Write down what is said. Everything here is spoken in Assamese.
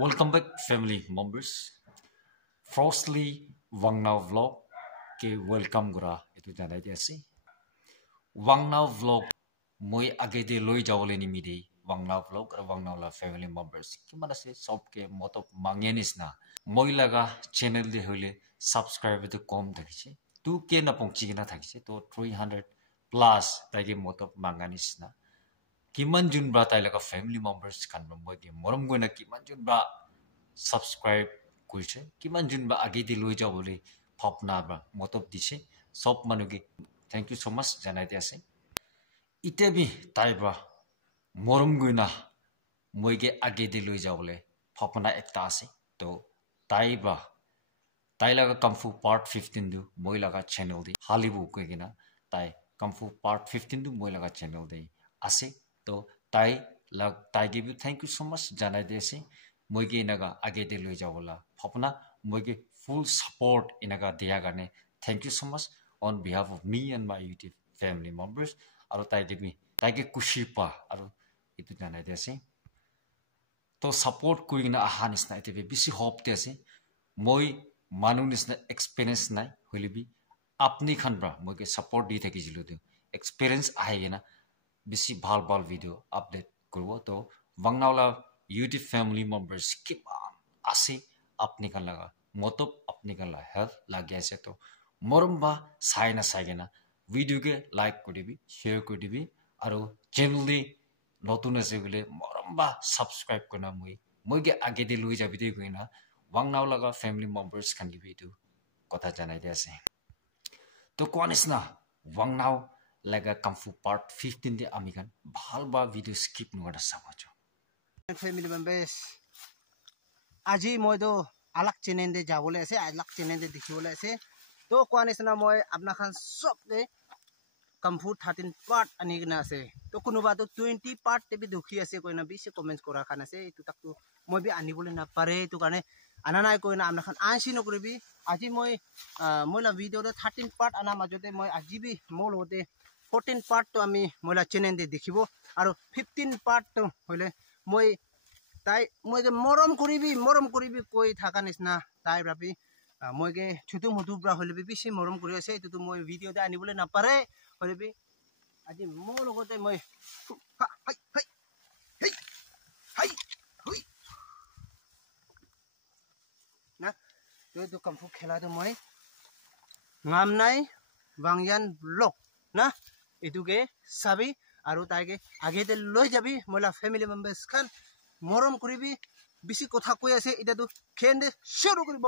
Welcome back, family members. Firstly, Wangnao vlog ke welcome gura itu janai diasi. Wangnao vlog moi age de loi jawole ni midi. Wangnao vlog ar Wangnao la family members. Kimana se sob ke motop mangyenis na. Moi laga channel de hole subscribe to kom thakise. Tu ke na pongchi na thakise to 300 plus tagi motop manganis na. Kiman jun bra tai laga family members kan moi ge morom goina kiman jun bra subscribe kuise kiman jun ba age di loi jawole phapna ba motop dise sob manuge thank you so much janai diase ite bi tai ba morom goina moi ge age di loi jawole phapna ekta ase to tai ba tai laga kamfu part 15 du moi laga channel di halibu ko gina tai kamfu part 15 du moi laga channel di ase to tai lag tai give you thank you so much janai diase moige inaga age de loi jabola phapna moige full support inaga dia garne thank you so much on behalf of me and my YouTube family members aro tai give me tai ge kushi pa aro itu janai diase to support kuina ahanis na ite bisi hope te ase moi manunis na experience nai holibi apni khanbra moige support di thaki jilu de experience ahena bisi bhal bhal video update korbo to Wangnao la YouTube family members keep on ase apni kan laga motop apni kan la help lage ase to moromba saina sagena video ke like kodibi share kodibi aro channel di notun ase gole moromba subscribe kona moi ge age de loi jabi de goina Wangnao laga family members kan gibi tu kotha janai de ase to konis na Wangnao laga kamfu part 15 de amikan bhalba video skip nuada sabacho family members আজি মই তো আলাক চেনেল দে যাবলে আছে আলাক চেনেল দে দেখিবলে আছে তো কোৱা নিচিনা মই আপনাখান সবকে কমফু 13 পার্ট আনি কিনা আছে তো কোনোবা তো 20 পার্ট তে বি দুখি আছে কইনা বেছি কমেন্টস কৰা খান আছে এটো তাকটো মই বি আনিবলে না পাৰে তো কাৰণে আনা নাই কইনা আপনাখান আনছি নকৰিবি আজি মই মইলা ভিডিওতে 13 পাৰ্ট আনা মাজতে মই আজি বি মোৰ লগতে 14 পাৰ্ট তো আমি মইলা চেনেল দে দেখিব আৰু 15 পাৰ্ট তো হইলে মই তাই মই যে মৰম কৰিবি কৈ থাকা নিচিনা তাই ভাবি মইকে ছুটু মুটু ব্ৰা হলিবি বেছি মৰম কৰি আছে এটো মই ভিডিওতে আনিবলে না পাৰে হলিবি আজি মোৰ লগতে মই না তো কমফু খেলা তো মই নাম নাই বাংয়ান ব্লগ না এটুকে চাবি আৰু তাইকে আগেতে লৈ যাবি মইলা ফ্যামিলি মেম্বাৰ্স খান মৰম কৰিবি বেছি কথা কৈ আছে এটাতো খেন্দে শুৰু কৰিব